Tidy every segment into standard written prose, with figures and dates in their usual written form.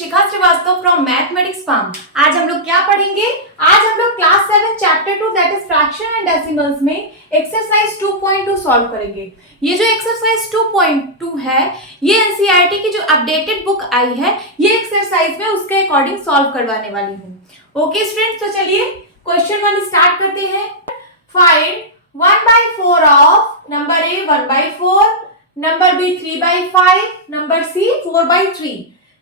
Shikha Srivastava from mathematics farm. आज हम लोग क्या पढ़ेंगे? आज हम लोग class 7 chapter 2 that is fraction and decimals में एक्सरसाइज 2.2 सॉल्व करेंगे। ये जो एक्सरसाइज 2.2 है ये एनसीईआरटी की जो अपडेटेड बुक आई है ये एक्सरसाइज में उसके अकॉर्डिंग सॉल्व करवाने वाली हूँ। ओके स्टूडेंट्स, तो चलिए क्वेश्चन 1 स्टार्ट करते हैं। Find 1/4 of number A 1/4, number B 3/5, number C 4/3।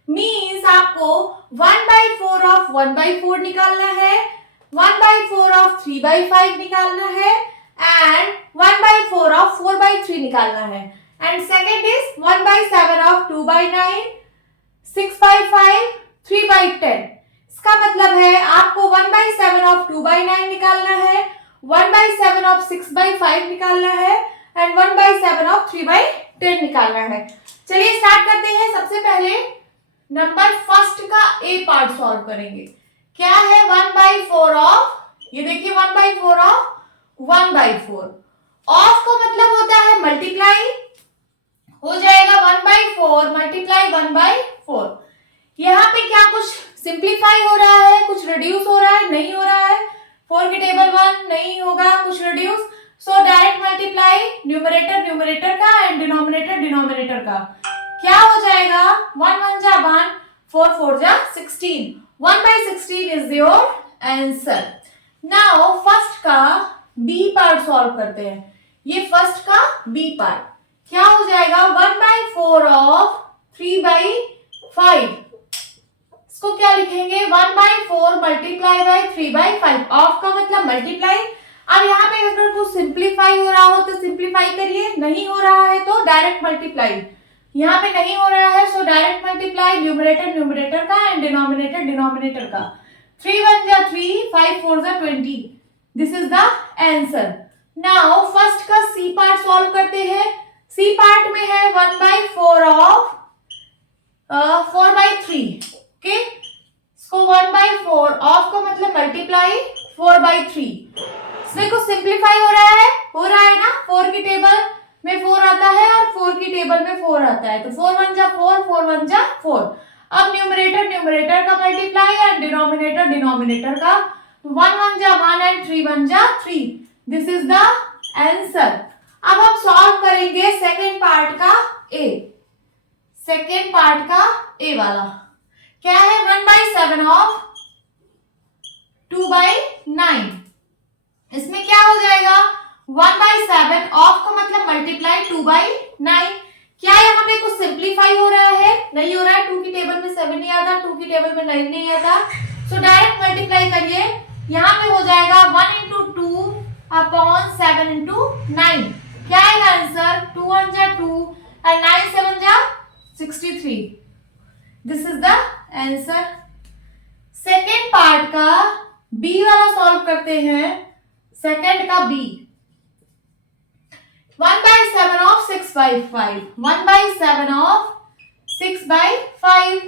Means आपको 1/4 ऑफ 1/4 निकालना है, 1/4 ऑफ 3/5 निकालना है एंड 1/4 ऑफ 4/3 निकालना है। And second is 1/7 of 2/9, 6/5, 3/10। इसका मतलब है आपको 1/7 ऑफ 2/9 निकालना है, 1/7 ऑफ 6/5 निकालना है एंड 1/7 ऑफ 3/10 निकालना है। चलिए स्टार्ट करते हैं। सबसे पहले नंबर फर्स्ट का ए पार्ट सॉल्व करेंगे। क्या है 1/4 ऑफ, ये देखिए 1/4 ऑफ 1/4। ऑफ का मतलब होता है मल्टीप्लाई, हो जाएगा 1/4 मल्टीप्लाई 1/4। यहाँ पे क्या कुछ सिंप्लीफाई हो रहा है, कुछ रिड्यूस हो रहा है? नहीं हो रहा है। 4 की टेबल 1 नहीं होगा, कुछ reduce. So direct multiply numerator numerator का एंड डिनोमिनेटर डिनोमिनेटर का। क्या हो जाएगा? 1 1 जा 1, 4 4 जा 16। 1/16 is your answer. Now first का बी पार्ट सॉल्व करते हैं। ये फर्स्ट का बी पार्ट क्या हो जाएगा? 1/4 ऑफ 3/5। इसको क्या लिखेंगे? 1/4 मल्टीप्लाई बाय 3/5। ऑफ का मतलब मल्टीप्लाई। अब यहाँ पे अगर कुछ सिंप्लीफाई हो रहा हो तो सिंप्लीफाई करिए, नहीं हो रहा है तो डायरेक्ट मल्टीप्लाई। यहाँ पे नहीं हो रहा है so direct multiply numerator numerator का एंड डिनोमिनेटर डिनोमिनेटर का। 3 1 जा 3, 5 4 जा 20। This is the answer. Now first का सी पार्ट सॉल्व करते हैं। सी पार्ट में है 1/4 ऑफ 4/3। ओके, इसको 1/4 ऑफ का मतलब मल्टीप्लाई 4/3। इसमें कुछ सिंप्लीफाई हो रहा है ना। 4 की टेबल में 4 आता है और 4 की टेबल में 4 आता है तो 4 1 जा 4, 4 1 जा 4। अब न्यूमरेटर न्यूमरेटर का मल्टीप्लाई एंड डिनोमिनेटर डिनोमिनेटर का। 1 1 जा 1 एंड 3 1 जा 3। This is the answer. अब हम सॉल्व करेंगे सेकेंड पार्ट का ए। सेकेंड पार्ट का ए वाला क्या है? 1/7 ऑफ 2/9। इसमें क्या हो जाएगा? 1/7 ऑफ का मतलब मल्टीप्लाई 2/9। क्या यहाँ पे कुछ सिंप्लीफाई हो रहा है? नहीं हो रहा है। 2 की टेबल में 7 नहीं आता, 2 की टेबल में 9 नहीं आता। सो डायरेक्ट मल्टीप्लाई करिए। यहाँ पे हो जाएगा 1 × 2 अपॉन 7 × 9। क्या आएगा आंसर? 2 1 जा 2 और 9 7 जा 63। This is the answer. Second part का बी वाला सॉल्व करते हैं। सेकेंड का बी 1/7 ऑफ 6/5। 1/7 ऑफ 6/5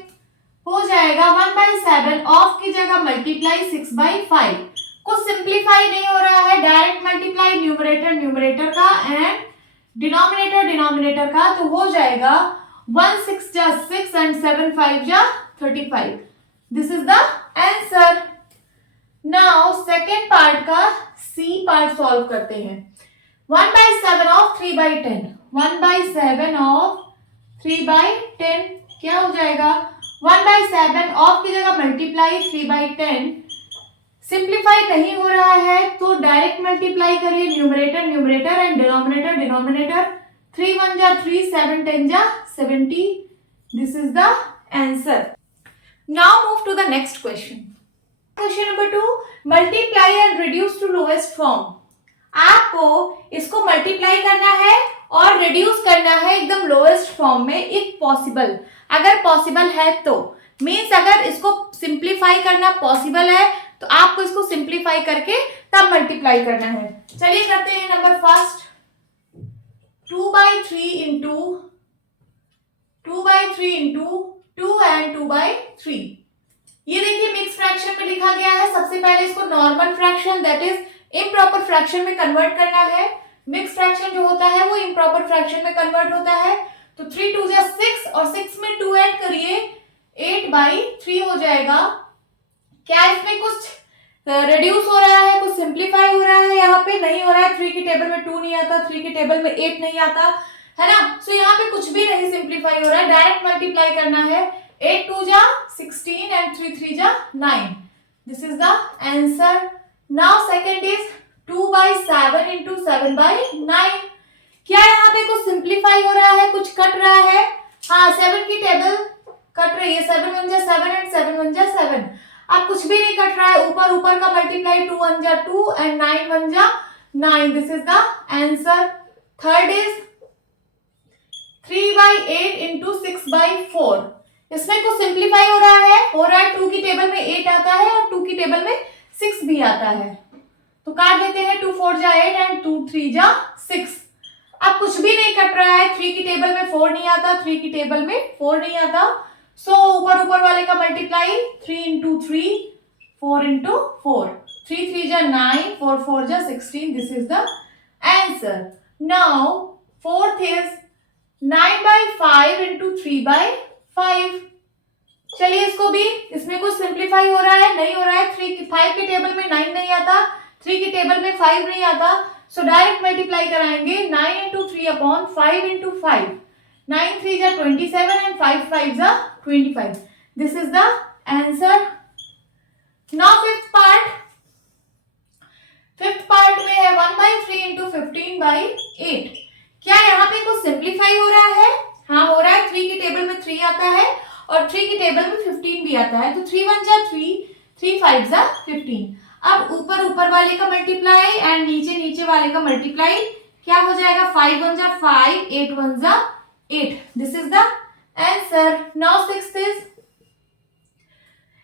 हो जाएगा 1/7 ऑफ की जगह मल्टीप्लाई 6/5। कुछ सिंप्लीफाई नहीं हो रहा है, डायरेक्ट मल्टीप्लाई न्यूमरेटर न्यूमरेटर का एंड डिनोमिनेटर डिनोमिनेटर का। तो हो जाएगा 1 6 जा 6 एंड 7 5 जा 35। This is the answer. Now second part का सी पार्ट सॉल्व करते हैं। 1/7 ऑफ 3/10। 1/7 ऑफ 3/10 क्या हो जाएगा? 1/7 ऑफ की जगह मल्टीप्लाई 3/10। सिंप्लीफाई नहीं हो रहा है तो डायरेक्ट मल्टीप्लाई करिए numerator numerator and denominator denominator. 3 1 जा 3, 7 10 जा 70। This is the answer. Now move to the next question. Question number 2, multiply and reduce to lowest form. आपको इसको मल्टीप्लाई करना है और रिड्यूस करना है एकदम लोएस्ट फॉर्म में इफ पॉसिबल। अगर पॉसिबल है तो मीन्स अगर इसको सिंप्लीफाई करना पॉसिबल है तो आपको इसको सिंप्लीफाई करके तब मल्टीप्लाई करना है। चलिए करते हैं। Number first 2/3 into 2/3 into 2 and 2/3। ये देखिए मिक्स फ्रैक्शन में लिखा गया है। सबसे पहले इसको normal fraction that is improper fraction में कन्वर्ट करना है। मिक्स फ्रैक्शन जो होता है वो इम्प्रॉपर फ्रैक्शन में कन्वर्ट होता है। तो 3 2 जा 6 और 6 में 2 ऐड करिए 8/3। बाई 3 हो जाएगा। क्या इसमें कुछ रिड्यूस हो रहा है, कुछ सिंप्लीफाई हो रहा है? यहाँ पे नहीं हो रहा है। 3 की टेबल में 2 नहीं आता, 3 की टेबल में 8 नहीं आता, है ना। सो यहाँ पे कुछ भी नहीं सिंप्लीफाई हो रहा है, डायरेक्ट मल्टीप्लाई करना है। 8 2 जा 16 एंड 3 3 जा 9। This is the answer. Now second is 2/7 into 7/9। क्या यहाँ पे कुछ सिंप्लीफाई हो रहा है, कुछ कट रहा है? हाँ, 7 की टेबल कट रही है। 7 1 जा 7 एंड 7 1 जा 7। अब कुछ भी नहीं कट रहा है, ऊपर ऊपर का मल्टीप्लाई 2 1 जा 2 एंड 9 1 जा 9। This is the answer. Third is 3/8 into 6/4। इसमें कुछ सिंप्लीफाई हो रहा है। 2 की टेबल में 8 आता है और 2 की टेबल में 6 भी आता है, तो काट देते हैं। 2 4 जा 8 एंड 2 3 जा 6। अब कुछ भी नहीं कट रहा है। 3 की टेबल में 4 नहीं आता, 3 की टेबल में 4 नहीं आता। सो ऊपर ऊपर वाले का मल्टीप्लाई 3 इंटू 3 4 इंटू 4। 3 3 जा 9 4 4 जा 16। This is the answer. Now fourth is 9/5 into 3/5। चलिए इसको भी, इसमें कुछ सिंप्लीफाई हो रहा है? नहीं हो रहा है। 5 की टेबल में 9 नहीं आता, 3 की टेबल में 5 नहीं आता। सो डायरेक्ट मल्टीप्लाई कराएंगे। 9 इंटू 3 अपॉन 5 इंटू 5। 9 3 जा 27 एंड 5 5 जा 25। This is the answer. Now fifth part में है 1/3 इंटू 15/8। क्या यहाँ पे कुछ सिंप्लीफाई हो रहा है? हाँ हो रहा है। 3 की टेबल में 3 आता है और 3 की टेबल में 15 भी आता है, तो 3 1 जा 3 3 5 जा 15। अब ऊपर ऊपर वाले का मल्टीप्लाई एंड नीचे नीचे वाले का मल्टीप्लाई क्या हो जाएगा? 5 1 जा 5 8 1 जा 8। This is the answer. Now sixth is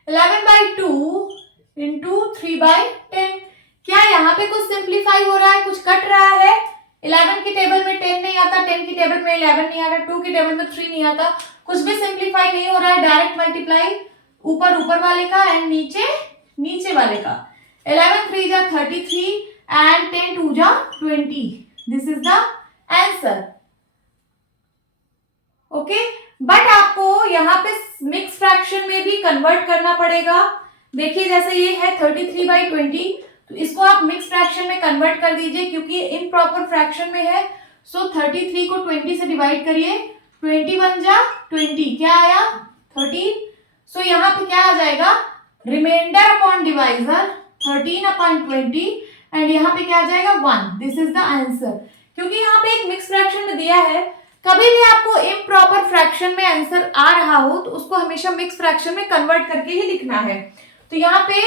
11/2 into 3/10। क्या यहाँ पे कुछ सिंप्लीफाई हो रहा है, कुछ कट रहा है? 11 की टेबल में 10 नहीं आता, 10 की टेबल में 11 नहीं आता, 2 की टेबल में 3 नहीं आता, कुछ भी सिंप्लीफाई नहीं हो रहा है। डायरेक्ट मल्टीप्लाई ऊपर ऊपर वाले का एंड नीचे नीचे वाले का। 11 3 जा 33 एंड 10 2 जा 20। This is the answer. Okay, but आपको यहाँ पे मिक्स फ्रैक्शन में भी कन्वर्ट करना पड़ेगा। देखिए जैसे ये है 33/20, तो इसको आप मिक्स फ्रैक्शन में कन्वर्ट कर दीजिए क्योंकि इम्प्रॉपर फ्रैक्शन में है। सो 33 को 20 से डिवाइड करिए। 21 जा 20, क्या आया? 13। सो यहाँ पे क्या आ जाएगा? रिमाइंडर अपॉन डिवाइजर 13/20 एंड यहाँ पे क्या आ जाएगा? 1। This is the answer. क्योंकि यहाँ पे एक मिक्स फ्रैक्शन में दिया है, कभी भी आपको इम्प्रॉपर फ्रैक्शन में आंसर आ रहा हो तो उसको हमेशा मिक्स फ्रैक्शन में कन्वर्ट करके ही लिखना है। तो यहाँ पे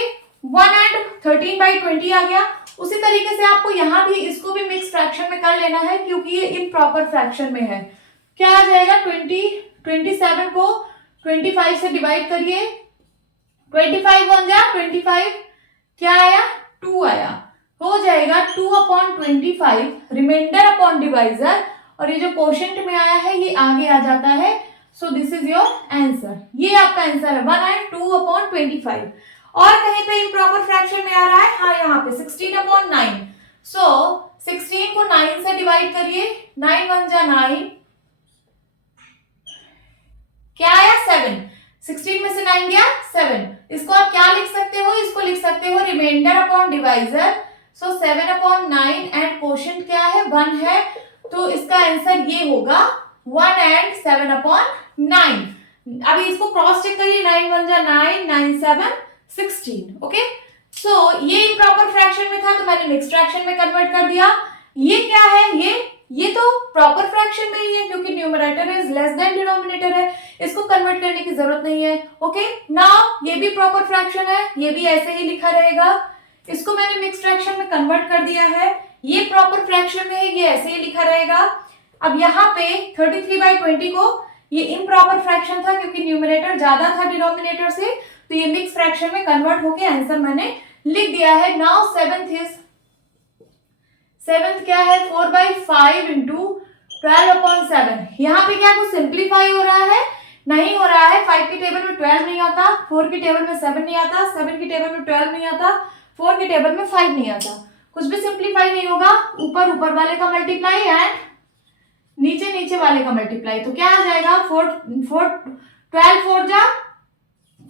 1 एंड 13/20 आ गया। उसी तरीके से आपको यहाँ भी इसको भी मिक्स फ्रैक्शन में कर लेना है क्योंकि ये इम्प्रॉपर फ्रैक्शन में है। क्या आ जाएगा? 27 को 25 से डिवाइड करिए। 25 1 जा 25, क्या आया? 2 आया। हो जाएगा 2/25 रिमाइंडर अपॉन डिवाइजर, और ये जो क्वोशंट में आया है ये आगे आ जाता है। So this is your answer. ये आपका आंसर है 1 एंड 2/25। और कहीं पे इम्प्रॉपर फ्रैक्शन में आ रहा है? हाँ, यहाँ पे 16/9। सो 16 को 9 से डिवाइड करिए। 9 1 जा 9, क्या आया? 7। 16 में से 9 गया 7। इसको आप क्या लिख सकते हो? इसको लिख सकते हो remainder upon divisor. So 7/9 and quotient क्या है? 1 है, तो इसका आंसर ये होगा 1 एंड 7/9। अभी इसको क्रॉस चेक करिए। 9 1 जा 9, 9 7 16। ओके, सो ये इम्प्रॉपर फ्रैक्शन में था तो मैंने मिक्स्ड फ्रैक्शन में कन्वर्ट कर दिया। ये क्या है? ये तो प्रॉपर फ्रैक्शन में ही है क्योंकि numerator is less than denominator है, इसको कन्वर्ट करने की जरूरत नहीं है। ओके, नाउ ये भी प्रॉपर फ्रैक्शन है, ये भी ऐसे ही लिखा रहेगा। इसको मैंने मिक्स्ड फ्रैक्शन में कन्वर्ट कर दिया है। ये प्रॉपर फ्रैक्शन में है, ये ऐसे ही लिखा रहेगा। अब यहाँ पे 33/20 को, ये इम्प्रॉपर फ्रैक्शन था क्योंकि न्यूमरेटर ज्यादा था डिनोमिनेटर से, तो ये मिक्स फ्रैक्शन में कन्वर्ट होके आंसर मैंने लिख दिया है। नाउ सेवेंथ क्या है? 4/5 इंटू 12/7। यहाँ पे क्या कुछ सिंप्लीफाई हो रहा है? नहीं हो रहा है। 5 की टेबल में 12 नहीं आता, 4 की टेबल में 7 नहीं आता, 7 की टेबल में 12 नहीं आता, 4 की टेबल में 5 नहीं आता, कुछ भी सिंप्लीफाई नहीं होगा। ऊपर ऊपर वाले का मल्टीप्लाई एंड नीचे नीचे वाले का मल्टीप्लाई, तो क्या आ जाएगा? 12 4 जा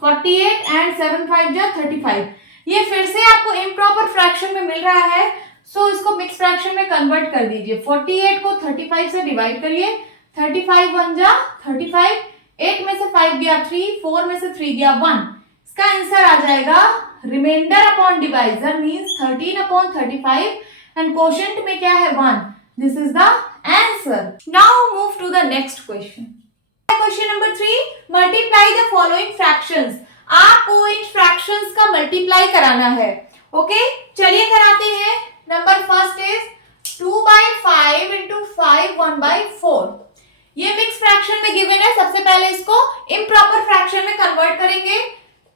48 एंड 7 5 जा 35। ये फिर से आपको इम्प्रॉपर फ्रैक्शन में मिल रहा है, सो इसको मिक्स फ्रैक्शन में कन्वर्ट कर दीजिए। 48 को 35 से डिवाइड करिए, 35 1 जा 35, 8 में से 5 गया 3, 4 में से 3 गया 1। इसका आंसर आ जाएगा remainder upon divisor means 13 upon 35 and quotient में क्या है 1। This is the answer. Now move to the next question. Question number 3, multiply the following fractions. आपको इन फ्रैक्शंस का मल्टीप्लाई कराना है। ओके, चलिए कराते हैं। Number first is 2/5 into 5 1/4। ये मिक्स फ्रैक्शन में गिवन है। सबसे पहले इसको इम्प्रॉपर फ्रैक्शन में कन्वर्ट करेंगे।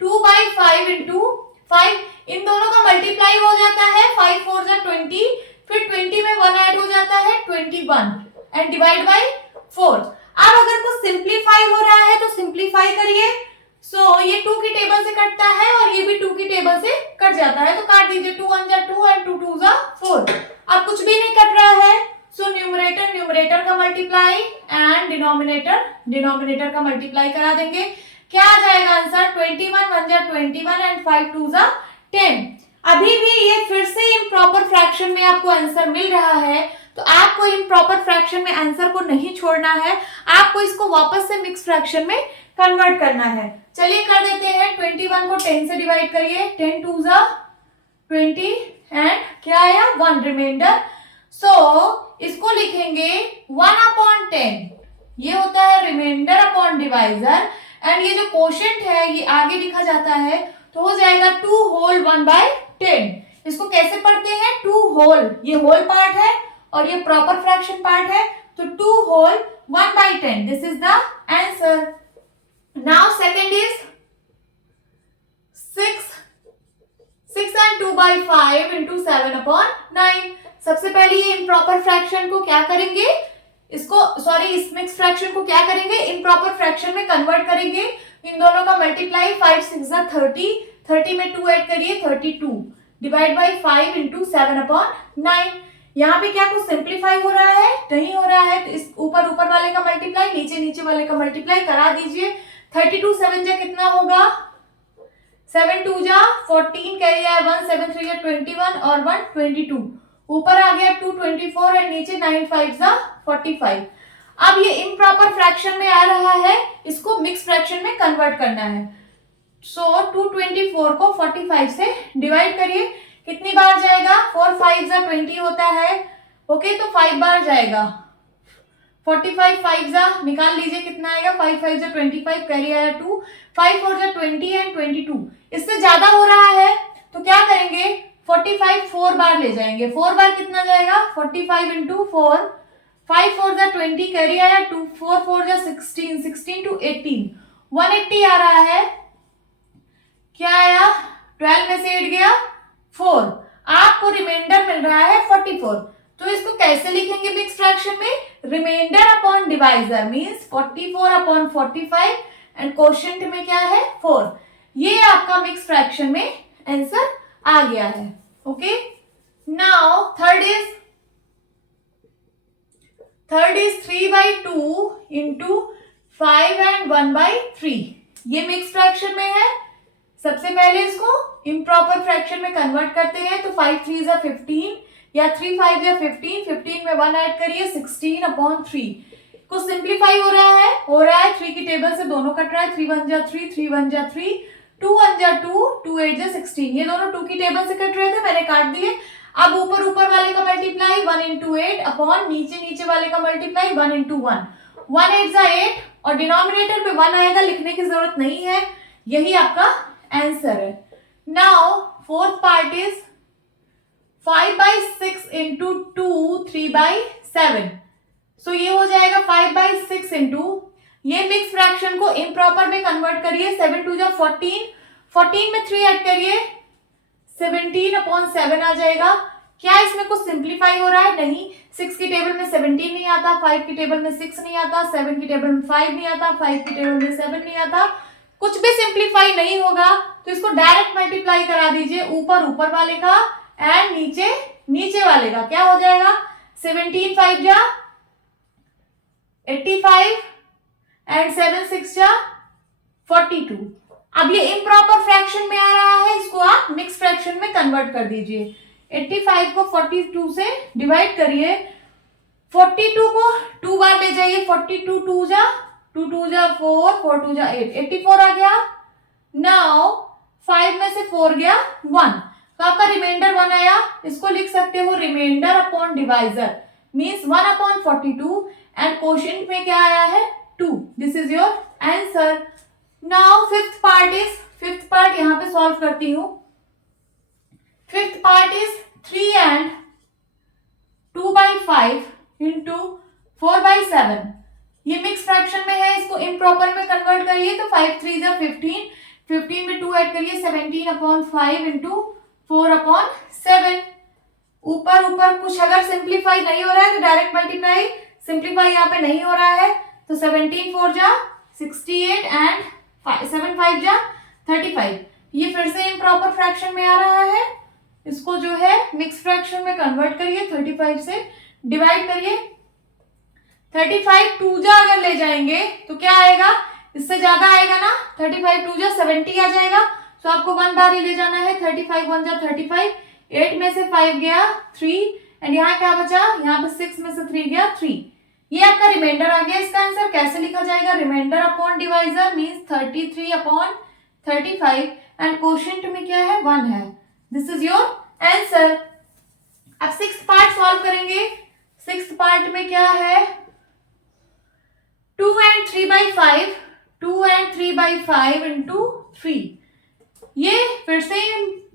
2/5 इंटू 5, इन दोनों का मल्टीप्लाई हो जाता है 5 4 जा 20, फिर 20 में 1 ऐड हो जाता है 21 एंड डिवाइड बाय 4। अब अगर कुछ सिंप्लीफाई हो रहा है तो सिंप्लीफाई करिए। सो ये 2 की टेबल से कटता है और ये भी 2 की टेबल से कट जाता है, तो काट दीजिए। 2 1 जा 2 एंड 2 2 जा 4। अब कुछ भी नहीं कट रहा है, सो न्यूमरेटर न्यूमरेटर का मल्टीप्लाई एंड डिनोमिनेटर का मल्टीप्लाई करा देंगे। क्या आ जाएगा आंसर? 21 1 जा 21 एंड 5 2 जा 10। अभी भी ये फिर से इम्प्रॉपर फ्रैक्शन में आपको आंसर मिल रहा है, तो आपको इम्प्रॉपर फ्रैक्शन में आंसर को नहीं छोड़ना है, आपको इसको वापस से मिक्स फ्रैक्शन में कन्वर्ट करना है। चलिए कर देते हैं। 21 को 10 से डिवाइड करिए, 10 2 जा 20 एंड क्या आया 1 रिमाइंडर। सो इसको लिखेंगे 1/10, ये होता है रिमाइंडर अपॉन डिवाइजर एंड ये जो कोशेंट है ये आगे लिखा जाता है, तो हो जाएगा 2 होल 1/10। इसको कैसे पढ़ते हैं? 2 होल, ये होल पार्ट है और ये प्रॉपर फ्रैक्शन पार्ट है, तो 2 whole 1/10। This is the answer. Now second is 6 and 2/5 into 7/9। सबसे पहले ये इम्प्रॉपर फ्रैक्शन को क्या करेंगे, इस मिक्स फ्रैक्शन को क्या करेंगे, इम्प्रॉपर फ्रैक्शन में कन्वर्ट करेंगे। इन दोनों का मल्टीप्लाई 5 6 जा 30, 30 में 2 ऐड करिए 32 डिवाइड बाई 5 इंटू 7/9। यहाँ पे क्या कुछ सिंप्लीफाई हो रहा है? नहीं हो रहा है, तो इस ऊपर वाले का मल्टीप्लाई नीचे वाले का मल्टीप्लाई करा दीजिए। 32 7 जा कितना होगा? 7 2 जा 14, कैरी आया 1, 7 3 जा 21 और 1 22। ऊपर आ गया 2 24 एंड नीचे 9 5 जा 45। अब ये इम्प्रॉपर फ्रैक्शन में आ रहा है, इसको मिक्स फ्रैक्शन में कन्वर्ट करना है। सो 224 को 45 से डिवाइड करिए, कितनी बार जाएगा? 4 5 जा 20 होता है। ओके, तो 5 बार जाएगा। 45 5 जा निकाल लीजिए, कितना आएगा? 5 5 जा 25, कैरी आया 2, 5 4 जा 20 एंड 22। इससे ज्यादा हो रहा है तो क्या करेंगे? 45 4 बार ले जाएंगे। 4 बार कितना जाएगा? 45 इंटू 4, 5 4 जा 20, कैरी आया 2, 4 4 जा 16, 16 टू 18, 180 आ रहा है। क्या आया? 12 में से 8 गया 4। आपको रिमाइंडर मिल रहा है 44। तो इसको कैसे लिखेंगे मिक्स फ्रैक्शन में? Remainder upon divisor means 44/45 and quotient में क्या है? 4। ये आपका मिक्स फ्रैक्शन में आंसर आ गया है। Okay, now third is 3/2 into 5 and 1/3। ये मिक्स फ्रैक्शन में है। सबसे पहले इसको इम्प्रॉपर फ्रैक्शन में कन्वर्ट करते हैं, तो 5 3 जा 15 या 3 5 जा 15, 15 में 1 ऐड करिए 16/3। कुछ सिंप्लीफाई हो रहा है 3 की टेबल से दोनों कट रहा है। 3 1 जा 3, 3 1 जा 3, 2 1 जा 2, 2 8 जा 16। ये दोनों 2 की टेबल से कट रहे थे, मैंने काट दिए। अब ऊपर वाले का मल्टीप्लाई 1 इंटू 8 अपॉन नीचे वाले का मल्टीप्लाई 1 इंटू 1, 1 8 जा 8 और डिनोमिनेटर पे 1 आएगा, लिखने की जरूरत नहीं है। यही आपका आंसर है। Now fourth part is 5/6 into 2 3/7। सो ये हो जाएगा 5/6 इंटू, ये मिक्स फ्रैक्शन को इम्प्रॉपर में कन्वर्ट करिए। 7 2 जा 14, 14 में 3 ऐड करिए 17/7 आ जाएगा। क्या इसमें कुछ सिंप्लीफाई हो रहा है? नहीं। 6 की टेबल में 17 नहीं आता, 5 की टेबल में 6 नहीं आता, 7 की टेबल में 5 नहीं आता, 5 की टेबल में 7 नहीं आता। कुछ भी सिंप्लीफाई नहीं होगा, तो इसको डायरेक्ट मल्टीप्लाई करा दीजिए ऊपर वाले का एंड नीचे वाले का। क्या हो जाएगा? 17 5 जा 85 एंड 7 6 जा 42। अब ये इम्प्रॉपर फ्रैक्शन में आ रहा है, इसको आप मिक्स फ्रैक्शन में कन्वर्ट कर दीजिए। 85 को 42 से डिवाइड करिए, 42 को 2 बार ले जाइए, 42 2 जा 2 2 जा 4 4 2 जा 8, 84 आ गया। नाउ 5 में से 4 गया 1, तो आपका रिमाइंडर 1 आया। इसको लिख सकते हो remainder upon divisor means 1 upon 42 and quotient में क्या आया है 2। This is your answer. Now fifth part यहां पे सॉल्व करती हूं। Fifth part is 3 and 2/5 into 4/7। ये मिक्स फ्रैक्शन में है, इसको इम्प्रॉपर में कन्वर्ट करिए तो 5 3 जा 15, 15 में 2 ऐड करिए 17 अपॉन 5 इंटू 4 अपॉन 7। ऊपर कुछ अगर सिंप्लीफाई नहीं हो रहा है तो डायरेक्ट मल्टीप्लाई, सिंप्लीफाई यहाँ पे नहीं हो रहा है तो 17 4 जा 68 एंड 7 5 जा 35। ये फिर से इम्प्रॉपर फ्रैक्शन में आ रहा है, इसको जो है मिक्स फ्रैक्शन में कन्वर्ट करिए, 35 से डिवाइड करिए। 35 2 जा अगर ले जाएंगे तो क्या आएगा, इससे ज्यादा आएगा ना, 35 2 जा 70 आ जाएगा, तो आपको 1 बार ही ले जाना है। 35 1 जा 35, 8 में से 5 गया 3 एंड यहाँ क्या बचा, यहाँ पे 6 में से 3 गया 3। ये आपका रिमाइंडर आ गया। इसका आंसर कैसे लिखा जाएगा, remainder upon divisor means 33 upon 35 and quotient में क्या है 1 है। This is your answer. अब सिक्स्थ पार्ट सॉल्व करेंगे। सिक्स्थ पार्ट में क्या है 2 and 3/5, 2 and 3/5 इंटू 3। ये फिर से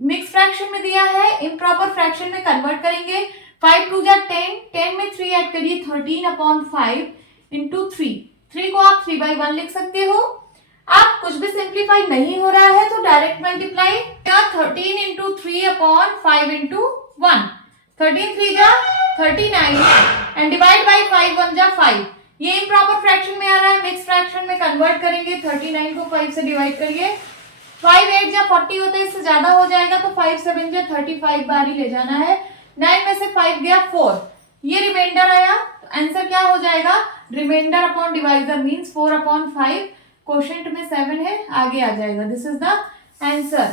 मिक्स फ्रैक्शन में दिया है, इम्प्रॉपर फ्रैक्शन में कन्वर्ट करेंगे। 5 2 जा 10, 10 में 3 ऐड करिए 13 अपॉन 5 इंटू 3। 3 को आप 3/1 लिख सकते हो। आप कुछ भी सिंप्लीफाई नहीं हो रहा है तो डायरेक्ट मल्टीप्लाई, क्या 13 इंटू 3 अपॉन 5 इंटू 1, 13 3 जा 39 एंड डिवाइड बाई 5 1 जा 5। ये इम्प्रॉपर फ्रैक्शन में आ रहा है, मिक्स फ्रैक्शन में कन्वर्ट करेंगे। 39 को 5 से डिवाइड करिए, 5 8 जा 40 होता है, इससे ज्यादा हो जाएगा तो 5 7 जा 35 बार ही ले जाना है। 9 में से 5 गया 4, ये रिमाइंडर आया। आंसर क्या हो जाएगा, remainder upon divisor means 4 upon 5, quotient में 7 है, आगे आ जाएगा। This is the answer.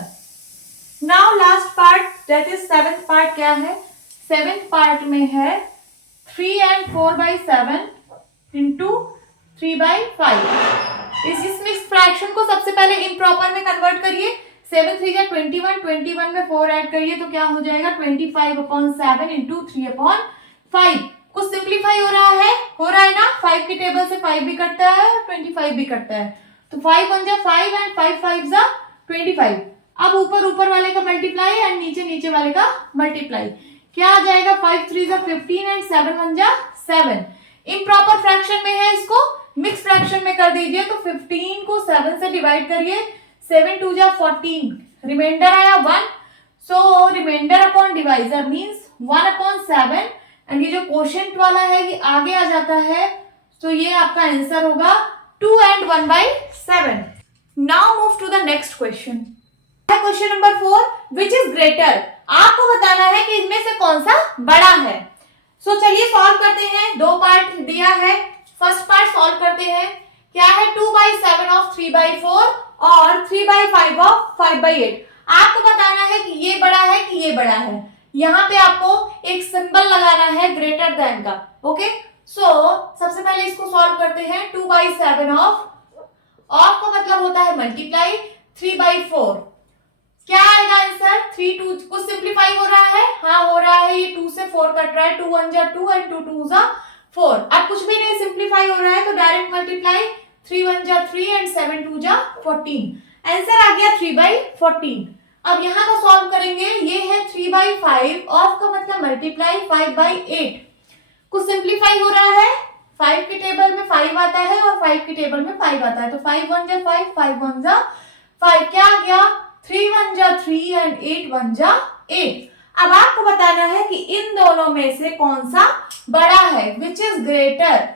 Now last part that is seventh part. क्या है सेवेंथ पार्ट में है 3 and 4/7 इंटू 3/5। इस मिक्स फ्रैक्शन को सबसे पहले इम्प्रॉपर में कन्वर्ट करिए। 7 3 जा 21, 21 में 4 ऐड करिए तो क्या हो जाएगा 25 अपॉन 7 इंटू 3 अपॉन 5। कुछ सिंप्लीफाई हो रहा है ना, 5 की टेबल से 5 भी कटता है और 25 भी कटता है, तो 5 1 जा 5 एंड 5 5 जा 25। अब ऊपर वाले का मल्टीप्लाई एंड नीचे वाले का मल्टीप्लाई, क्या आ जाएगा 5 3 जा 15 एंड 7 1 जा 7। इम्प्रॉपर फ्रैक्शन में है, इसको मिक्स फ्रैक्शन में कर दीजिए तो 15 को 7 से डिवाइड करिए, 7 2 जा 14, रिमाइंडर आया 1, so remainder upon divisor means 1 upon 7 and ये जो क्वोशिएंट वाला है ये आगे आ जाता है, तो ये आपका आंसर होगा 2 and 1/7। Now move to the next question. Question number 4, which is greater. आपको बताना है कि इनमें से कौन सा बड़ा है। सो चलिए सॉल्व करते हैं। 2 पार्ट दिया है, फर्स्ट पार्ट सॉल्व करते हैं। क्या है 2/7 ऑफ 3/4 और 3/5 ऑफ 5/8। आपको बताना है कि ये बड़ा है कि ये बड़ा है। यहाँ पे आपको एक सिंबल लगाना है ग्रेटर देन का। ओके, सो सबसे पहले इसको सॉल्व करते हैं। 2/7 ऑफ का मतलब होता है मल्टीप्लाई, 3/4 क्या आएगा आंसर 3 2। कुछ सिंप्लीफाई हो रहा है, हाँ हो रहा है, ये 2 से 4 कट रहा है, 2 1 जा 2 एंड 2 2 जा 4। अब कुछ भी नहीं सिंप्लीफाई हो रहा है तो डायरेक्ट मल्टीप्लाई, 3 1 जा 3 एंड 7 2 जा 14। आंसर आ गया 3/14। अब यहाँ का सॉल्व करेंगे, ये है 3/5 ऑफ का मतलब मल्टीप्लाई 5/8। कुछ सिंप्लीफाई हो रहा है, 5 की टेबल में 5 आता है और 5 की टेबल में 5 आता है, तो 5 1 जा 5, 5 1 जा 5, क्या आ गया 3 1 जा 3 एंड 8 1 जा 8। अब आपको बताना है कि इन दोनों में से कौन सा बड़ा है, विच इज ग्रेटर।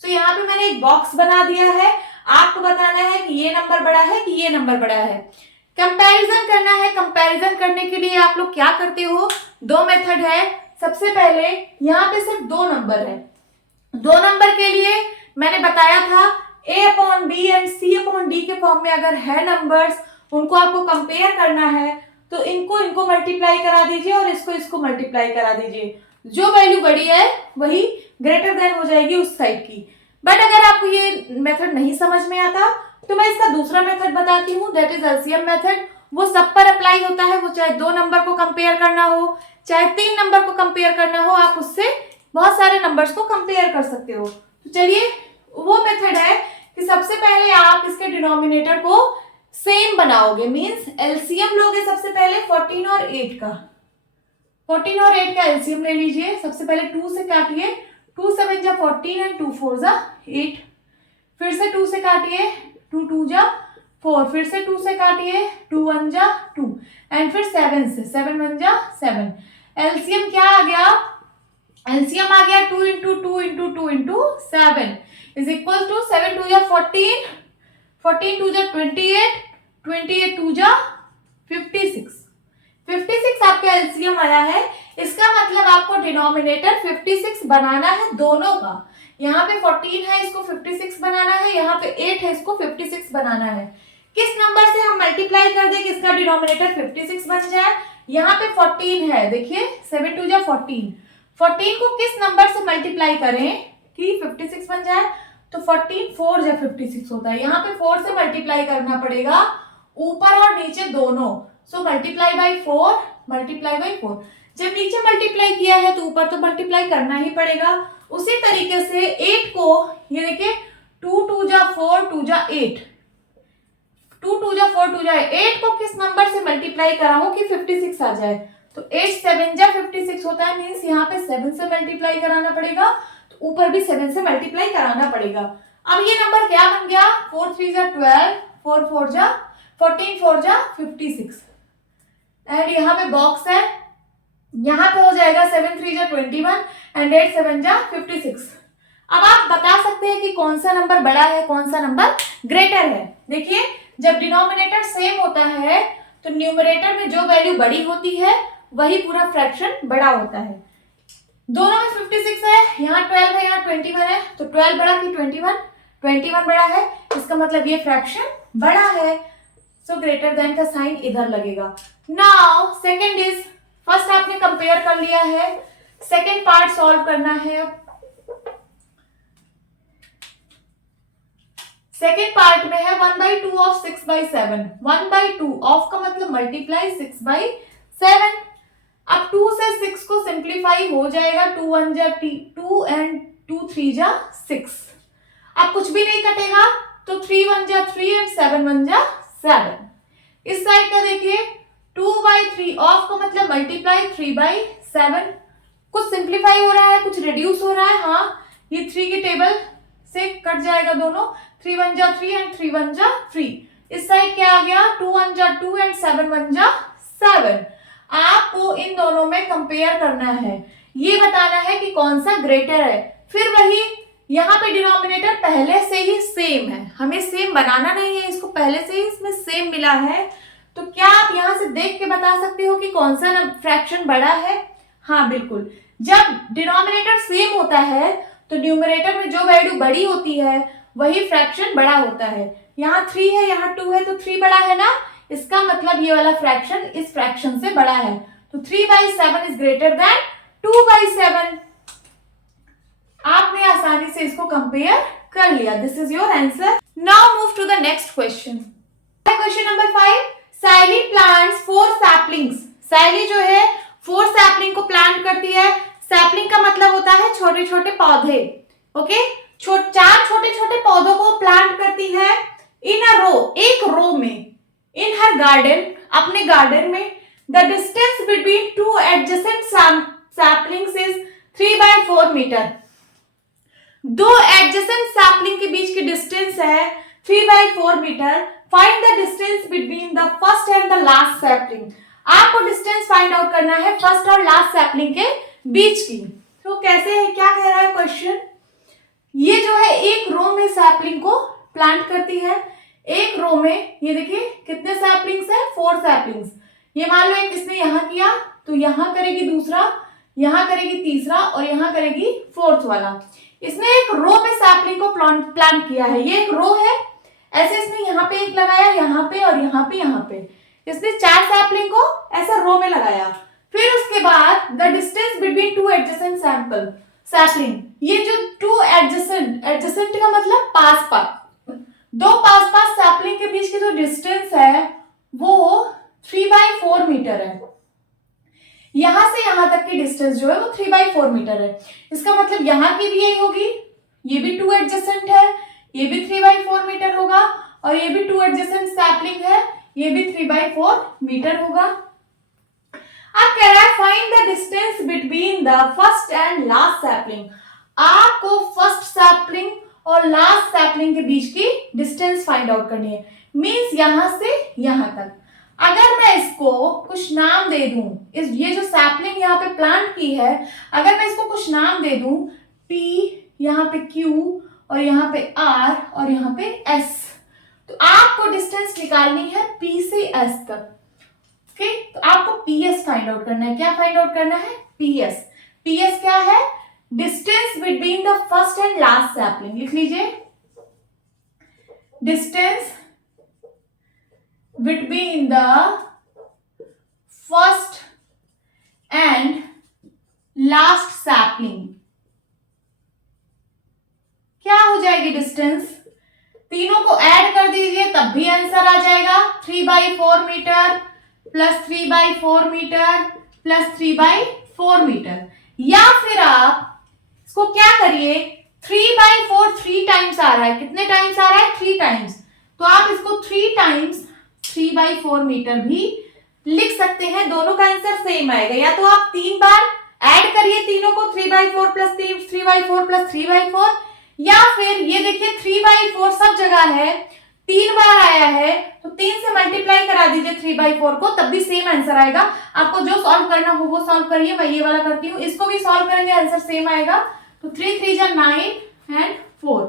सो यहाँ पे मैंने एक बॉक्स बना दिया है, आपको बताना है कि ये नंबर बड़ा है कि ये नंबर बड़ा है। कंपैरिजन करना है। कंपैरिजन करने के लिए आप लोग क्या करते हो, 2 मेथड है। सबसे पहले यहाँ पे सिर्फ 2 नंबर है। 2 नंबर के लिए मैंने बताया था A/B एंड C/D के फॉर्म में अगर है नंबर्स, उनको आपको कंपेयर करना है, तो इनको मल्टीप्लाई करा दीजिए और इसको मल्टीप्लाई करा दीजिए। जो वैल्यू बड़ी है वही ग्रेटर देन हो जाएगी उस साइड की। बट अगर आपको ये मेथड नहीं समझ में आता तो मैं इसका दूसरा मेथड बताती हूँ, दैट इज एलसीएम मेथड। वो सब पर अप्लाई होता है, वो चाहे 2 नंबर को कंपेयर करना हो, चाहे 3 नंबर को कंपेयर करना हो, आप उससे बहुत सारे नंबर्स को कंपेयर कर सकते हो। तो चलिए, वो मेथड है कि सबसे पहले आप इसके डिनोमिनेटर को सेम बनाओगे, मींस एलसीएम लोगे सबसे पहले 14 और 8 का। 14 और 8 का एलसीएम ले लीजिए। सबसे पहले 2 से काटिए, 2 7 जा 14 एंड 2 4 जा 8। फिर से 2 से काटिए, 2 2 जा 4, फिर से 2 से काटिए, 2 1 जा 2 एंड फिर 7 से, 7 1 जा 7। एलसीएम क्या आ गया? एलसीएम आ गया 2 into 2 into 2 into 7 is equal to 7 2 जा 14, 14 2 जा 28, 28 2 जा 56। 56 आपका एलसीएम आया है। इसका मतलब आपको डिनोमिनेटर 56 बनाना है दोनों का। यहाँ पे 14 है, इसको 56 बनाना है, यहाँ पे 8 है, इसको 56 बनाना है। किस नंबर से हम मल्टीप्लाई कर दें कि इसका डिनोमिनेटर 56 बन जाए? यहाँ पे 14 है, देखिए 7 2 जा 14। 14 को किस नंबर से मल्टीप्लाई करें कि 56 बन जाए? तो 14 4 जा 56 होता है। यहाँ पे 4 से मल्टीप्लाई करना पड़ेगा, ऊपर और नीचे दोनों। So multiply by 4, multiply by 4। जब नीचे मल्टीप्लाई किया है तो ऊपर तो मल्टीप्लाई करना ही पड़ेगा। उसी तरीके से 8 को, ये देखिए 2 2 जा 4 2 जा 8, 2 2 जा 4 2 जा 8 को किस नंबर से मल्टीप्लाई कराऊं कि 56 आ जाए? तो 8 7 जा 56 होता है, मीन्स यहाँ पे 7 से मल्टीप्लाई कराना पड़ेगा, तो ऊपर भी 7 से मल्टीप्लाई कराना पड़ेगा। अब ये नंबर क्या बन गया? 4 3 जा 12, 4 4 जा 14, 4 जा 56 एंड यहाँ पे बॉक्स है, यहाँ पे हो जाएगा 7 3 जा 21 एंड 8 7 जा 56। अब आप बता सकते हैं कि कौन सा नंबर बड़ा है, कौन सा नंबर ग्रेटर है। देखिए, जब डिनोमिनेटर सेम होता है तो न्यूमरेटर में जो वैल्यू बड़ी होती है वही पूरा फ्रैक्शन बड़ा होता है। दोनों में 56 है, यहाँ 12 है, यहाँ 21 है, तो 12 बड़ा कि 21? 21 बड़ा है, इसका मतलब ये फ्रैक्शन बड़ा है। सो ग्रेटर देन का साइन इधर लगेगा। नाउ सेकंड इज, फर्स्ट आपने कंपेयर कर लिया है, सेकंड पार्ट सॉल्व करना है। सेकंड पार्ट में है 1/2 ऑफ 6/7। 1/2 ऑफ का मतलब मल्टीप्लाई 6/7। अब 2 से 6 को सिंप्लीफाई हो जाएगा, 2 1 जा 2 एंड 2 3 जा 6। अब कुछ भी नहीं कटेगा, तो 3 1 जा 3 एंड 7 1 जा 7। इस साइड का देखिए 2/3 ऑफ का मतलब मल्टीप्लाई 3/7। कुछ सिंप्लीफाई हो रहा है, कुछ रिड्यूस हो रहा है, हाँ ये 3 की टेबल से कट जाएगा दोनों, 3 1 जा 3 एंड 3 1 जा 3। इस साइड क्या आ गया? 2 1 जा 2 एंड 7 1 जा 7। आपको इन दोनों में कंपेयर करना है, ये बताना है कि कौन सा ग्रेटर है। फिर वही, यहाँ पे डिनोमिनेटर पहले से ही सेम है, हमें सेम बनाना नहीं है, इसको पहले से ही इसमें सेम मिला है। तो क्या आप यहाँ से देख के बता सकते हो कि कौन सा फ्रैक्शन बड़ा है? हाँ बिल्कुल, जब डिनोमिनेटर सेम होता है तो न्यूमरेटर में जो वैल्यू बड़ी होती है वही फ्रैक्शन बड़ा होता है। यहाँ 3 है, यहाँ 2 है, तो 3 बड़ा है ना, इसका मतलब ये वाला फ्रैक्शन इस फ्रैक्शन से बड़ा है। तो 3/7 इज ग्रेटर देन 2/7। आपने आसानी से इसको कंपेयर कर लिया। This is your answer. Now move to the next question. Question number 5, Saili plants 4 saplings. Saili जो है 4 सैपलिंग को प्लांट करती है। सैपलिंग का मतलब होता है छोटे छोटे पौधे, ओके। 4 छोटे छोटे पौधों को प्लांट करती है इन अ रो, एक रो में, इन हर गार्डन, अपने गार्डन में। The distance between 2 adjacent saplings is 3/4 metre. 2 adjacent sapling के बीच की डिस्टेंस है 3/4 metre. Find the distance between the first and the last sapling. आपको डिस्टेंस फाइंड आउट करना है फर्स्ट और लास्ट सैपलिंग के बीच की। तो कैसे है, क्या कह रहा है क्वेश्चन? ये जो है एक रो में सैपलिंग को प्लांट करती है। एक रो में ये देखिए कितने सैपलिंग्स है? 4 सैपलिंग्स। ये मान लो एक इसने यहां किया तो यहां करेगी दूसरा, यहां करेगी तीसरा और यहां करेगी फोर्थ वाला। इसने एक रो में सैपलिंग को प्लांट किया है। ये एक रो है, ऐसे इसने यहाँ पे एक लगाया, यहाँ पे और यहाँ पे, यहाँ पे इसने 4 सैपलिंग को ऐसा रो में लगाया। फिर उसके बाद the distance between 2 adjacent sapling, ये जो 2 एडजेसेंट का मतलब पास पास, 2 पास पास सैपलिंग के बीच की जो डिस्टेंस है वो 3/4 मीटर है। यहां से यहां तक की डिस्टेंस जो है वो 3/4 मीटर है। इसका मतलब यहां की भी यही होगी, ये भी 2 एडजेसेंट है, ये भी 3/4 मीटर होगा, और ये भी 2 एडजेसेंट सैपलिंग है, ये भी 3/4 मीटर होगा। अब कह रहा है find the distance between the first and last sapling. आपको फर्स्ट सैपलिंग और लास्ट सैपलिंग के बीच की डिस्टेंस फाइंड आउट करनी है। मींस यहां से यहां तक। अगर मैं इसको कुछ नाम दे दूं, ये जो सैपलिंग यहाँ पे प्लांट की है, अगर मैं इसको कुछ नाम दे दूं, P, यहाँ पे Q और यहाँ पे R और यहाँ पे S, तो आपको डिस्टेंस निकालनी है P से S तक। ओके, तो आपको PS फाइंड आउट करना है। क्या फाइंड आउट करना है? PS। PS क्या है? Distance between the first and last sapling. लिख लीजिए, distance between the first and last sapling. क्या हो जाएगी डिस्टेंस? तीनों को ऐड कर दीजिए तब भी आंसर आ जाएगा। 3/4 metre plus 3/4 metre plus 3/4 metre. या फिर आप इसको क्या करिए, 3/4 3 टाइम्स आ रहा है। कितने टाइम्स आ रहा है? 3 टाइम्स। तो आप इसको 3 टाइम्स 3/4 मीटर भी लिख सकते हैं। दोनों का आंसर सेम आएगा। या तो आप 3 बार ऐड करिए तीनों को, 3/4 प्लस 3/4 प्लस 3/4, या फिर ये देखिए 3/4 सब जगह है, 3 बार आया है, तो 3 से मल्टीप्लाई करा दीजिए 3/4 को, तब भी सेम आंसर आएगा। आपको जो सॉल्व करना हो वो सॉल्व करिए। मैं ये वाला करती हूँ, इसको भी सॉल्व करेंगे, आंसर सेम आएगा। तो 3 3 जा 9 and 4,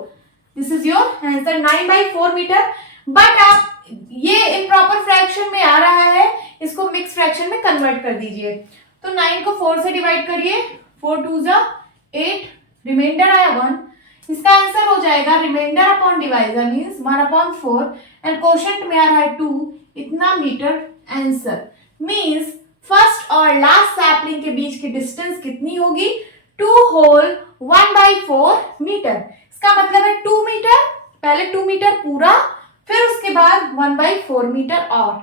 this is your answer 9/4 metre. But आप ये इम्प्रॉपर फ्रैक्शन में आ रहा है, इसको मिक्स फ्रैक्शन में कन्वर्ट कर दीजिए। तो 9 को 4 से डिवाइड करिए, 4 2 जा 8, रिमाइंडर आया 1। इसका आंसर हो जाएगा remainder upon divisor means 1/4 and quotient में आ रहा है 2, इतना मीटर आंसर। मींस फर्स्ट और लास्ट सैपलिंग के बीच की डिस्टेंस कितनी होगी? 2 होल 1/4 मीटर। इसका मतलब है 2 मीटर, पहले 2 मीटर पूरा, फिर उसके बाद 1/4 मीटर और,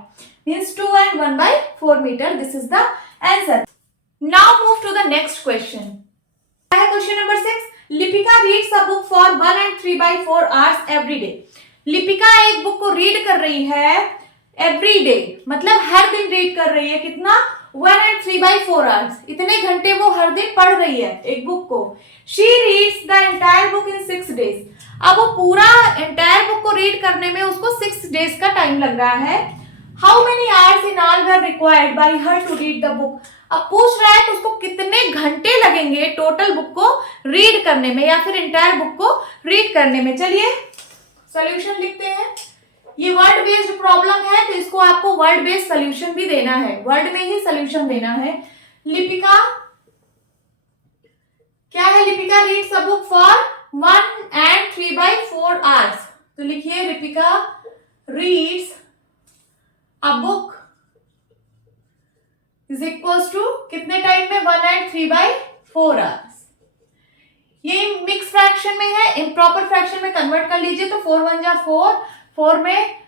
means 2 and 1/4 metre. This is the answer. Now move to the next question. Question number 6, Lipika reads a book for 1 and 3/4 hours every day. Lipika एक बुक को रीड कर रही है एवरी डे, मतलब हर दिन रीड कर रही है। कितना? 1 and 3/4 आवर्स, इतने घंटे वो हर दिन पढ़ रही है एक बुक को। She reads the entire book in 6 days. अब वो पूरा एंटायर बुक को रीड करने में उसको 6 डेज का टाइम लग रहा है। How many hours in all were required by her to read the book. अब पूछ रहा है कि उसको कितने घंटे लगेंगे टोटल बुक को रीड करने में, या फिर एंटायर बुक को रीड करने में। चलिए सॉल्यूशन लिखते हैं। ये वर्ड बेस्ड प्रॉब्लम है, तो इसको आपको वर्ड बेस्ड सॉल्यूशन भी देना है, वर्ड में ही सॉल्यूशन देना है। लिपिका क्या है? Lipika reads a book for 1 and 3/4 hours. तो लिखिए Lipika reads a book is equals to कितने टाइम में? 1 and 3/4 आवर्स। ये मिक्स फ्रैक्शन में है, इम्प्रॉपर फ्रैक्शन में कन्वर्ट कर लीजिए। तो 4 1 जा 4, 4 में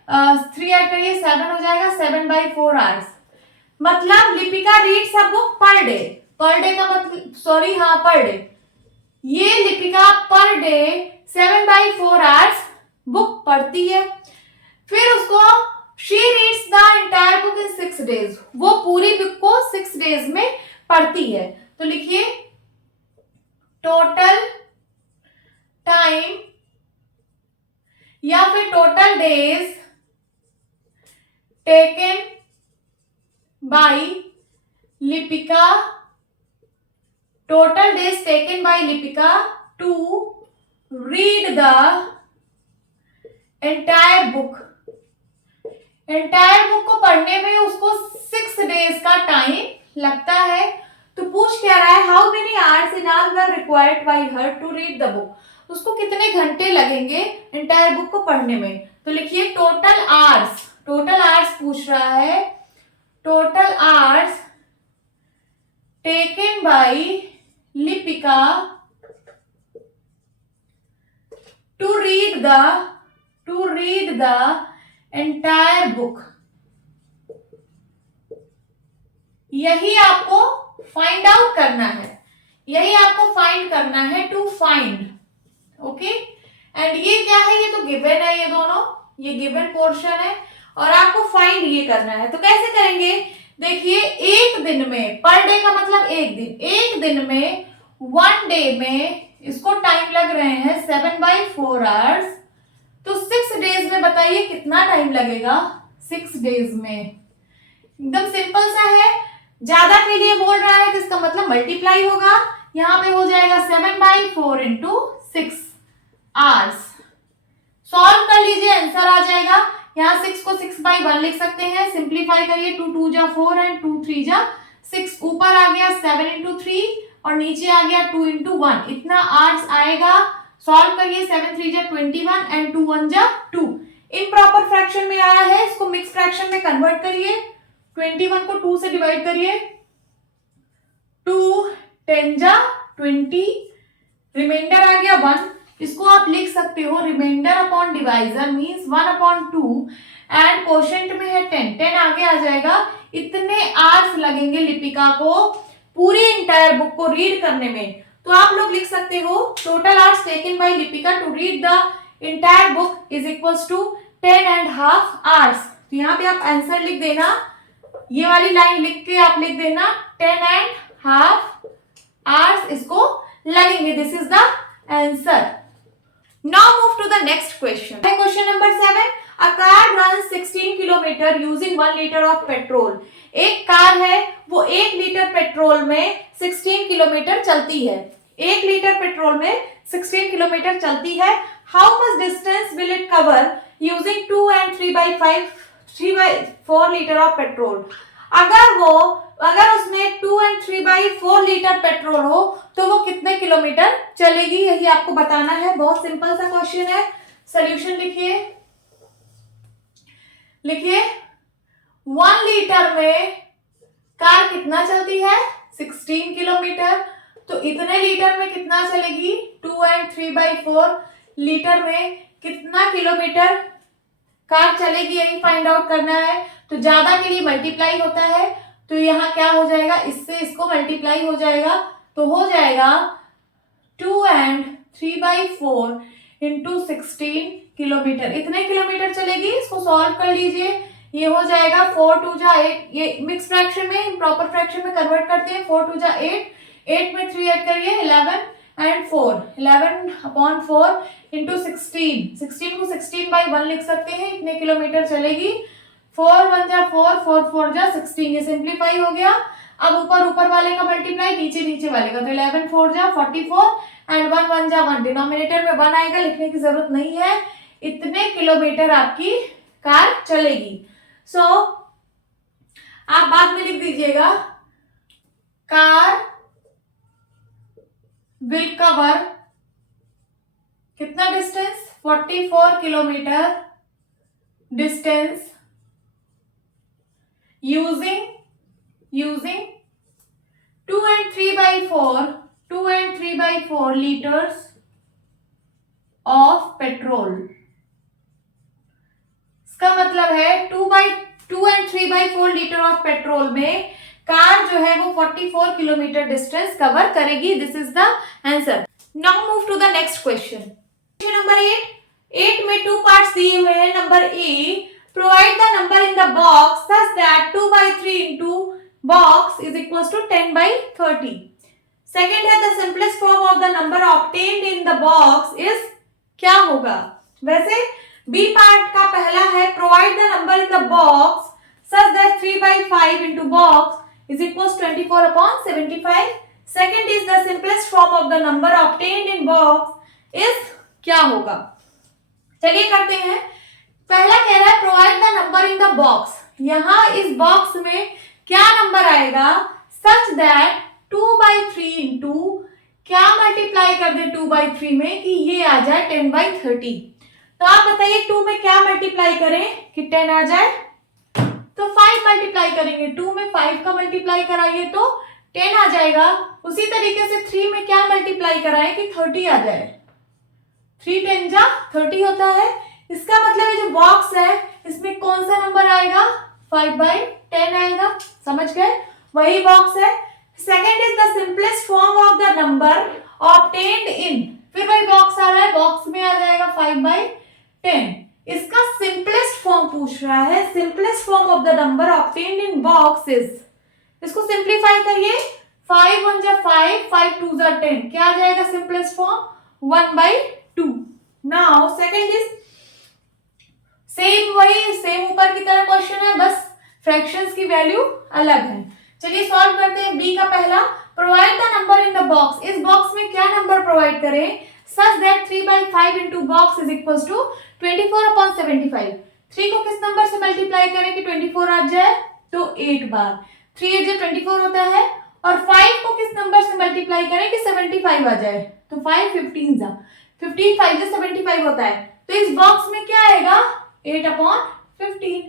3 ऐड करिए 7 हो जाएगा, 7/4 आवर्स। मतलब Lipika reads a book per day. Per day का मतलब सॉरी हाँ पर डे, ये Lipika per day 7/4 hours book पढ़ती है। फिर उसको she reads the entire book in 6 days, वो पूरी बुक को 6 डेज में पढ़ती है। तो लिखिए टोटल टाइम या फिर total days taken by Lipika, total days taken by Lipika to read the entire book. Entire book को पढ़ने में उसको 6 डेज का टाइम लगता है। तो पूछ क्या रहा है, how many hours in all were required by her to read the book, उसको कितने घंटे लगेंगे एंटायर बुक को पढ़ने में। तो लिखिए टोटल आवर्स पूछ रहा है, total hours taken by Lipika to read the entire book. यही आपको फाइंड आउट करना है, यही आपको फाइंड करना है, टू फाइंड। ओके, एंड ये क्या है, ये तो गिवन है, ये दोनों, ये गिवन पोर्शन है और आपको फाइंड ये करना है। तो कैसे करेंगे, देखिए एक दिन में, पर डे का मतलब एक दिन में, 1 डे में इसको टाइम लग रहे हैं 7/4 आवर्स। तो 6 डेज में बताइए कितना टाइम लगेगा 6 डेज में। एकदम सिंपल सा है, ज्यादा के लिए बोल रहा है तो इसका मतलब मल्टीप्लाई होगा, यहाँ पे हो जाएगा 7/4 इंटू 6 आवर्स। सॉल्व कर लीजिए, आंसर आ जाएगा। यहाँ 6 को 6/1 लिख सकते हैं, सिंप्लीफाई करिए, 2 2 जा 4 एंड 2 3 जा 6, ऊपर आ गया 7 इंटू 3 और नीचे आ गया 2 इंटू 1, इतना आवर्स आएगा। सॉल्व करिए, 7 3 जा 21 एंड 2 1 जा 2। इम्प्रॉपर फ्रैक्शन में आया है, इसको मिक्स फ्रैक्शन में कन्वर्ट करिए। 21 को 2 से डिवाइड करिए, 2 10 जा 20, रिमाइंडर आ गया 1। इसको आप लिख सकते हो remainder upon divisor means 1/2 and quotient में है 10 आगे आ जाएगा। इतने आवर्स लगेंगे लिपिका को पूरी इंटायर बुक को रीड करने में। तो आप लोग लिख सकते हो total hours taken by Lipika to read the entire book is equals to 10.5 hours. तो यहाँ पे आप आंसर लिख देना, ये वाली लाइन लिख के आप लिख देना 10.5 आवर्स इसको लगेंगे। This is the answer. Now move to the next question. Question number 7. A car runs 16 kilometre using 1 liter of petrol. एक कार है, वो 1 लीटर पेट्रोल में 16 किलोमीटर चलती है। 1 लीटर पेट्रोल में 16 किलोमीटर चलती है। How much distance will it cover using 2 and 3/4 litre of petrol? अगर उसमें 2 and 3/4 लीटर पेट्रोल हो तो वो कितने किलोमीटर चलेगी, यही आपको बताना है। बहुत सिंपल सा क्वेश्चन है। सॉल्यूशन लिखिए 1 लीटर में कार कितना चलती है 16 किलोमीटर, तो इतने लीटर में कितना चलेगी 2 and 3/4 लीटर में कितना किलोमीटर कार चलेगी, यही फाइंड आउट करना है। तो ज्यादा के लिए मल्टीप्लाई होता है, तो यहाँ क्या हो जाएगा, इससे इसको मल्टीप्लाई हो जाएगा, तो हो जाएगा 2 and 3/4 इंटू 16 किलोमीटर। इतने किलोमीटर चलेगी। इसको सॉल्व कर लीजिए, ये हो जाएगा 4 2 जा 8, ये मिक्स फ्रैक्शन में इम्प्रॉपर फ्रैक्शन में कन्वर्ट करते हैं। 4 2 जा 8, 8 में 3 ऐड करिए 11 एंड 4, 11/4 इंटू 16 को 16/1 लिख सकते हैं, इतने किलोमीटर चलेगी। 4 1 जा 4, 4 4 जा 16, ये सिंप्लीफाई हो गया। अब ऊपर वाले का मल्टीप्लाई, नीचे वाले का, तो 11 4 जा 44 एंड 1 1 जा 1, डिनोमिनेटर में 1 आएगा, लिखने की जरूरत नहीं है। इतने किलोमीटर आपकी कार चलेगी। सो आप बाद में लिख दीजिएगा कार विल कवर कितना distance 44 kilometre distance using 2 and 3/4 liters of petrol। इसका मतलब है 2 and 3/4 लीटर ऑफ पेट्रोल में कार जो है वो 44 किलोमीटर डिस्टेंस कवर करेगी। This is the answer. Now move to the next question. Question number 8 में 2 पार्ट्स दिए हुए हैं। Number A, provide the number in the box such that 2/3 into box is equals to 10/30। Second है the simplest form of the number obtained in the box is, क्या होगा। वैसे B part का पहला है provide the number in the box such that 3/5 into box is equals 24/75। Second is the simplest form of the number obtained in box is, क्या होगा। चलिए करते हैं। पहला कह रहा है provide the number in the box. यहां इस बॉक्स में क्या नंबर आएगा सच दैट 2/3 इंटू क्या मल्टीप्लाई कर दे 2/3 में कि ये आ जाए 10/30। तो आप बताइए 2 में क्या मल्टीप्लाई करें कि 10 आ जाए, तो 5 मल्टीप्लाई करेंगे। 2 में 5 का मल्टीप्लाई कराइए तो 10 आ जाएगा। उसी तरीके से 3 में क्या मल्टीप्लाई कराएं कि 30 आ जाए। 3 10 जा 30 होता है। इसका मतलब ये जो बॉक्स है इसमें कौन सा नंबर आएगा, 5/10 आएगा। समझ गए, वही बॉक्स है। Second is the simplest form of the number obtained इन, फिर वही बॉक्स आ रहा है, बॉक्स में आ जाएगा 5/10। इसका सिंपलेस्ट फॉर्म पूछ रहा है, simplest form of the number obtained in box is, इसको सिंप्लीफाई करिए। 5 1 जा 5, 5 2 जा 10, क्या आ जाएगा simplest form, 1/2। Now second is same, वही सेम ऊपर की तरह क्वेश्चन है, बस फ्रैक्शंस की वैल्यू अलग है। चलिए सॉल्व करते हैं। बी का पहला, provide the number in the box, इस बॉक्स में क्या नंबर प्रोवाइड करें such that 3/5 into box is equal to 24/75। 3 को किस नंबर से मल्टीप्लाई करें कि 24 आ जाए, तो 8 बार। 3 8 24 होता है। और 5 को किस नंबर से मल्टीप्लाई करें कि 75 आ जाए, तो 5 15 जा 15 5 जा 75 होता है। तो इस बॉक्स में क्या आएगा, 8/15।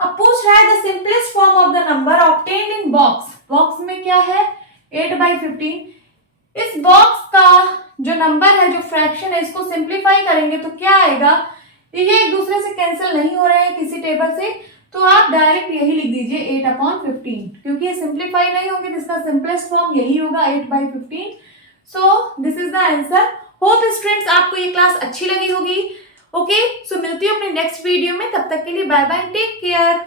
अब पूछ रहा है the simplest form of the number obtained in box, box में क्या है 8/15। इस बॉक्स का जो नंबर है, जो फ्रैक्शन है, इसको सिंप्लीफाई करेंगे तो क्या आएगा, ये एक दूसरे से कैंसिल नहीं हो रहे हैं किसी टेबल से, तो आप डायरेक्ट यही लिख दीजिए 8/15, क्योंकि ये सिंप्लीफाई नहीं होंगे तो इसका सिंपलेस्ट फॉर्म यही होगा 8/15। So this is the answer. Hope students आपको ये क्लास अच्छी लगी होगी। ओके, सो मिलती हूँ अपने नेक्स्ट वीडियो में, तब तक के लिए बाय बाय, टेक केयर।